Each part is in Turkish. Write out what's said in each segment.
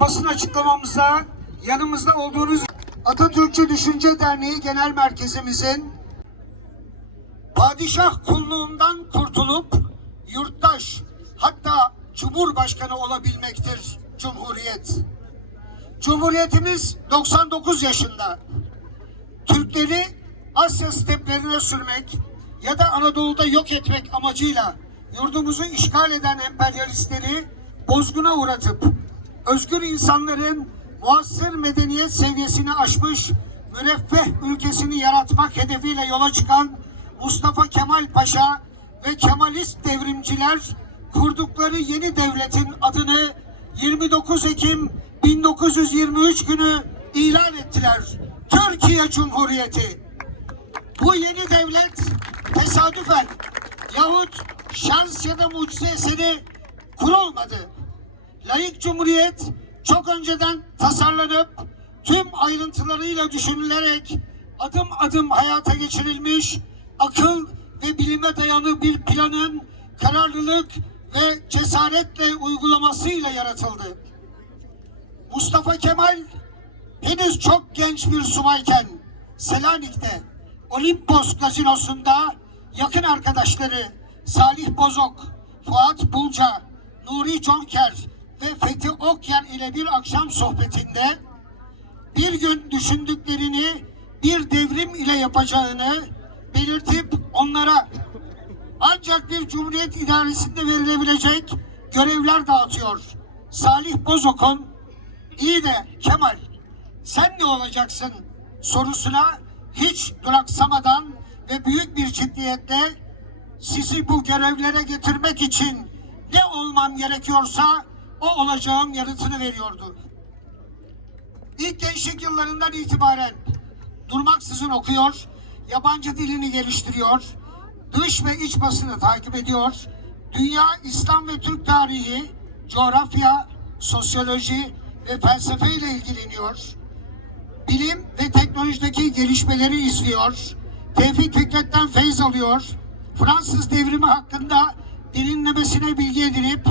basın açıklamamızda yanımızda olduğunuz Atatürkçü Düşünce Derneği Genel Merkezimizin padişah kulluğundan kurtulup yurttaş hatta cumhurbaşkanı olabilmektir Cumhuriyet. Cumhuriyetimiz 99 yaşında. Türkleri Asya steplerine sürmek ya da Anadolu'da yok etmek amacıyla yurdumuzu işgal eden emperyalistleri bozguna uğratıp özgür insanların muasır medeniyet seviyesini aşmış müreffeh ülkesini yaratmak hedefiyle yola çıkan Mustafa Kemal Paşa ve Kemalist devrimciler kurdukları yeni devletin adını 29 Ekim 1923 günü ilan ettiler. Türkiye Cumhuriyeti. Bu yeni devlet tesadüfen yahut şans ya da mucize eseri kurulmadı. Layık Cumhuriyet çok önceden tasarlanıp tüm ayrıntılarıyla düşünülerek adım adım hayata geçirilmiş akıl ve bilime dayalı bir planın kararlılık ve cesaretle uygulamasıyla yaratıldı. Mustafa Kemal henüz çok genç bir subayken Selanik'te Olimpos gazinosunda yakın arkadaşları Salih Bozok, Fuat Bulca, Nuri Conker ve Fethi Okyer ile bir akşam sohbetinde bir gün düşündüklerini bir devrim ile yapacağını belirtip onlara ancak bir cumhuriyet idaresinde verilebilecek görevler dağıtıyor. Salih Bozok'un iyi de Kemal sen ne olacaksın sorusuna hiç duraksamadan ve büyük bir ciddiyetle sizi bu görevlere getirmek için ne olmam gerekiyorsa o olacağım yanıtını veriyordu. İlk gençlik yıllarından itibaren durmaksızın okuyor, yabancı dilini geliştiriyor, dış ve iç basını takip ediyor, dünya, İslam ve Türk tarihi, coğrafya, sosyoloji ve felsefe ile ilgileniyor. Bilim ve teknolojideki gelişmeleri izliyor. Tevfik Fikret'ten feyz alıyor. Fransız devrimi hakkında derinlemesine bilgi edinip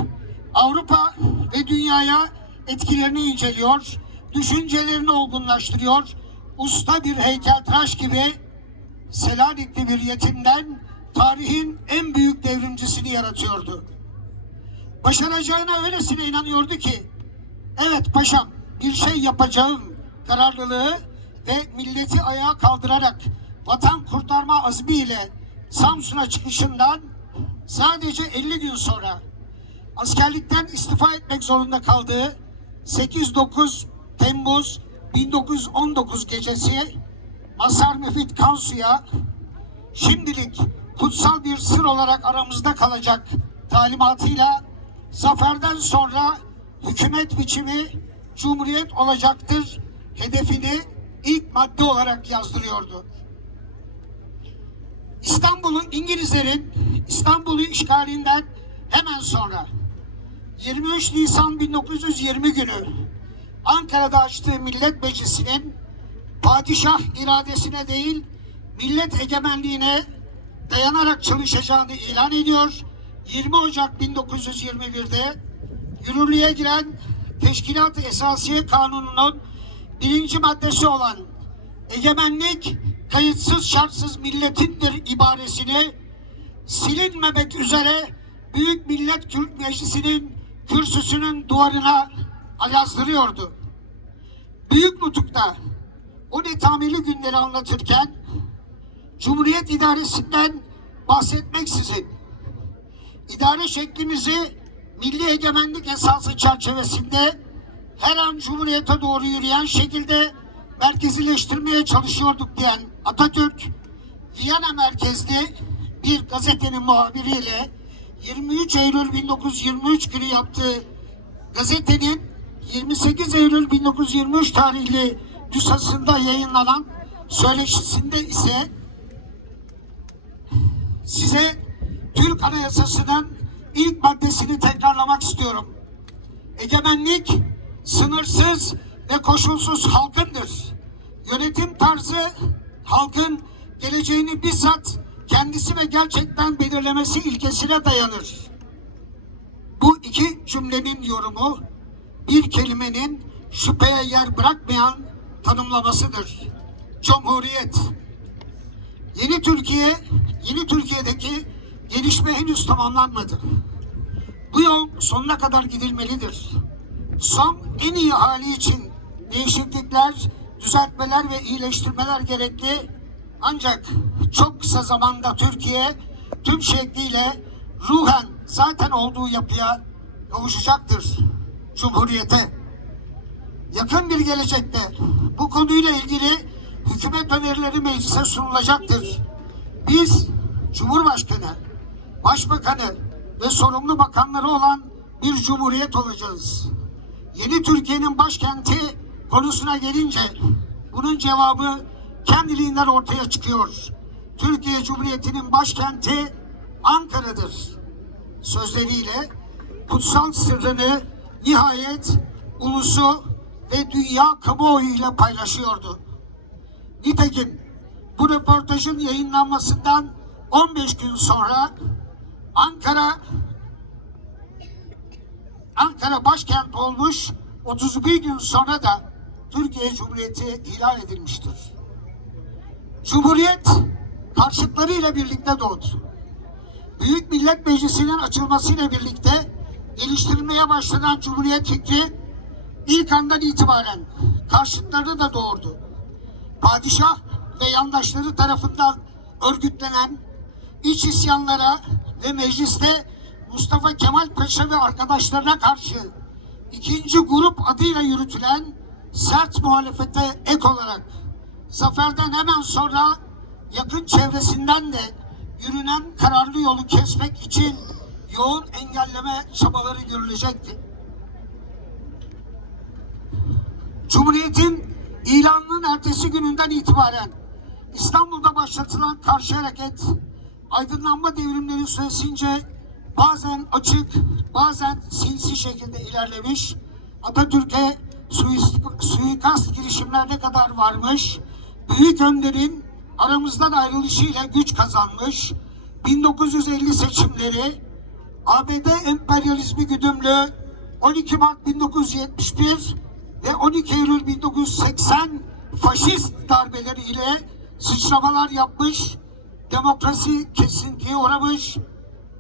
Avrupa ve dünyaya etkilerini inceliyor. Düşüncelerini olgunlaştırıyor. Usta bir heykeltıraş gibi Selanikli bir yetimden tarihin en büyük devrimcisini yaratıyordu. Başaracağına öylesine inanıyordu ki evet paşam bir şey yapacağım kararlılığı ve milleti ayağa kaldırarak vatan kurtarma azmiyle Samsun'a çıkışından sadece 50 gün sonra askerlikten istifa etmek zorunda kaldığı 8-9 Temmuz 1919 gecesi Masar Müfit Kansu'ya şimdilik kutsal bir sır olarak aramızda kalacak talimatıyla zaferden sonra hükümet biçimi cumhuriyet olacaktır hedefini ilk madde olarak yazdırıyordu. İstanbul'un İngilizlerin İstanbul'u işgalinden hemen sonra 23 Nisan 1920 günü Ankara'da açtığı Millet Meclisi'nin padişah iradesine değil millet egemenliğine dayanarak çalışacağını ilan ediyor. 20 Ocak 1921'de yürürlüğe giren Teşkilat-ı Esasiye Kanunu'nun birinci maddesi olan egemenlik kayıtsız şartsız milletindir ibaresini silinmemek üzere Büyük Millet Kürt Meclisi'nin kürsüsünün duvarına yazdırıyordu. Büyük Nutuk'ta o netameli günleri anlatırken Cumhuriyet idaresinden bahsetmeksizin idare şeklimizi milli egemenlik esası çerçevesinde her an Cumhuriyete doğru yürüyen şekilde merkezileştirmeye çalışıyorduk diyen Atatürk, Viyana merkezli bir gazetenin muhabiriyle 23 Eylül 1923 günü yaptığı gazetenin 28 Eylül 1923 tarihli nüshasında yayınlanan söyleşisinde ise size Türk Anayasası'nın ilk maddesini tekrarlamak istiyorum. Egemenlik sınırsız ve koşulsuz halkındır. Yönetim tarzı halkın geleceğini bizzat kendisi ve gerçekten belirlemesi ilkesine dayanır. Bu iki cümlenin yorumu bir kelimenin şüpheye yer bırakmayan tanımlamasıdır. Cumhuriyet. Yeni Türkiye, yeni Türkiye'deki gelişme henüz tamamlanmadı. Bu yol sonuna kadar gidilmelidir. Son en iyi hali için değişiklikler, düzeltmeler ve iyileştirmeler gerekli. Ancak çok kısa zamanda Türkiye tüm şekliyle ruhen zaten olduğu yapıya kavuşacaktır. Cumhuriyete. Yakın bir gelecekte bu konuyla ilgili hükümet önerileri meclise sunulacaktır. Biz Cumhurbaşkanı, Başbakanı ve sorumlu bakanları olan bir cumhuriyet olacağız. Yeni Türkiye'nin başkenti konusuna gelince bunun cevabı kendiliğinden ortaya çıkıyor. Türkiye Cumhuriyeti'nin başkenti Ankara'dır. Sözleriyle kutsal sırrını nihayet ulusu ve dünya kamuoyuyla paylaşıyordu. Nitekim bu röportajın yayınlanmasından 15 gün sonra Ankara Ankara başkent olmuş 31 gün sonra da Türkiye Cumhuriyeti ilan edilmiştir. Cumhuriyet karşıtlarıyla birlikte doğdu. Büyük Millet Meclisi'nin açılmasıyla birlikte geliştirilmeye başlanan Cumhuriyet fikri ilk andan itibaren karşıtlarını da doğurdu. Padişah ve yandaşları tarafından örgütlenen iç isyanlara ve mecliste Mustafa Kemal Paşa ve arkadaşlarına karşı ikinci grup adıyla yürütülen sert muhalefete ek olarak zaferden hemen sonra yakın çevresinden de yürünen kararlı yolu kesmek için yoğun engelleme çabaları görülecekti. Cumhuriyetin ilanının ertesi gününden itibaren İstanbul'da başlatılan karşı hareket aydınlanma devrimleri süresince bazen açık, bazen sinsi şekilde ilerlemiş. Atatürk'e suikast girişimlerine kadar varmış. Büyük önderin aramızdan ayrılışıyla güç kazanmış. 1950 seçimleri ABD emperyalizmi güdümlü 12 Mart 1971 ve 12 Eylül 1980 faşist darbeleri ile sıçramalar yapmış, demokrasi kesintiye uğramış,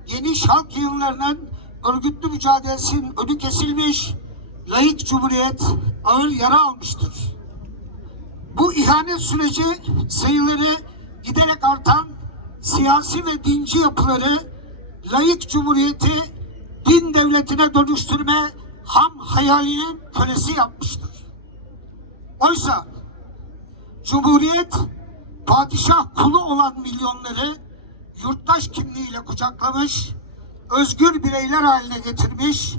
geniş halk yığınlarının örgütlü mücadelesinin önü kesilmiş, layık cumhuriyet ağır yara almıştır. Bu ihanet süreci sayıları giderek artan siyasi ve dinci yapıları layık cumhuriyeti din devletine dönüştürme ham hayalinin kölesi yapmıştır. Oysa Cumhuriyet padişah kulu olan milyonları yurttaş kimliğiyle kucaklamış, özgür bireyler haline getirmiş,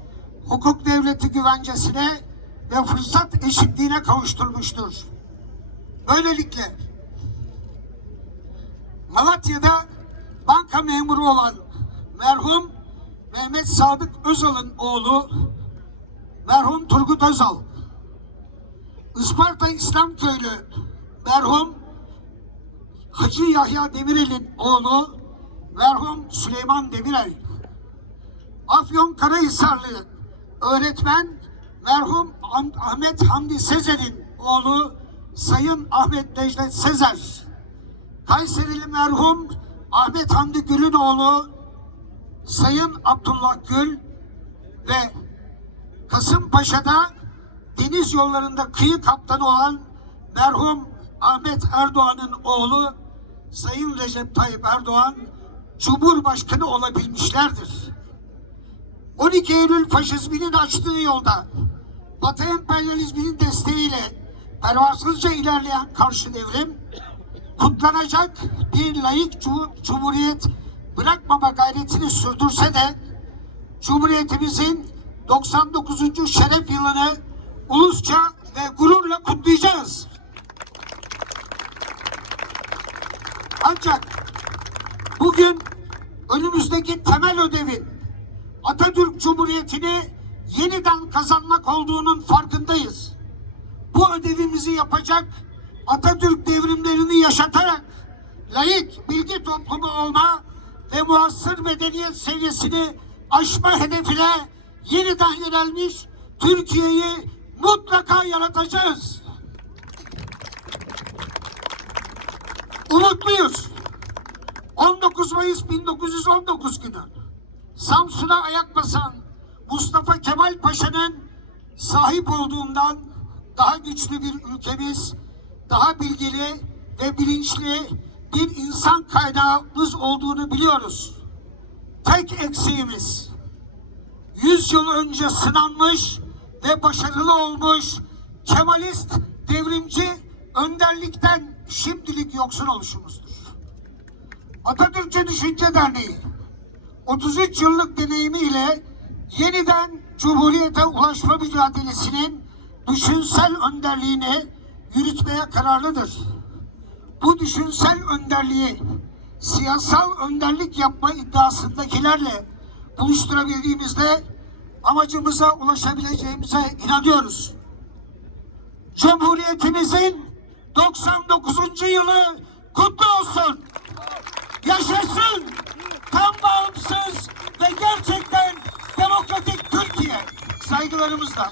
hukuk devleti güvencesine ve fırsat eşitliğine kavuşturmuştur. Böylelikle Malatya'da banka memuru olan merhum Mehmet Sadık Özal'ın oğlu merhum Turgut Özal, Isparta İslam Köylü merhum Hacı Yahya Demirel'in oğlu merhum Süleyman Demirel, Afyon Karahisarlı öğretmen merhum Ahmet Hamdi Sezer'in oğlu Sayın Ahmet Necdet Sezer, Kayserili merhum Ahmet Hamdi Gül'ün oğlu Sayın Abdullah Gül ve Kasımpaşa'da deniz yollarında kıyı kaptanı olan merhum Ahmet Erdoğan'ın oğlu Sayın Recep Tayyip Erdoğan Cumhurbaşkanı olabilmişlerdir. 12 Eylül faşizminin açtığı yolda Batı emperyalizminin desteğiyle pervasızca ilerleyen karşı devrim kutlanacak bir layık cu- cumhuriyet bırakmama gayretini sürdürse de Cumhuriyetimizin 99. şeref yılını ulusça ve gururla kutlayacağız. Ancak bugün önümüzdeki temel ödevin Atatürk Cumhuriyeti'ni yeniden kazanmak olduğunun farkındayız. Ödevimizi yapacak Atatürk devrimlerini yaşatarak layık bilgi toplumu olma ve muhasır medeniyet seviyesini aşma hedefine yeniden yönelmiş Türkiye'yi mutlaka yaratacağız. Umutluyuz. 19 Mayıs 1919 günü Samsun'a ayak basan Mustafa Kemal Paşa'nın sahip olduğundan daha güçlü bir ülkemiz, daha bilgili ve bilinçli bir insan kaynağımız olduğunu biliyoruz. Tek eksiğimiz 100 yıl önce sınanmış ve başarılı olmuş Kemalist devrimci önderlikten şimdilik yoksun oluşumuzdur. Atatürkçü Düşünce Derneği 33 yıllık deneyimiyle yeniden Cumhuriyete ulaşma mücadelesinin düşünsel önderliğini yürütmeye kararlıdır. Bu düşünsel önderliği siyasal önderlik yapma iddiasındakilerle buluşturabildiğimizde amacımıza ulaşabileceğimize inanıyoruz. Cumhuriyetimizin 99. yılı kutlu olsun. Yaşasın tam bağımsız ve gerçekten demokratik Türkiye. Saygılarımızla.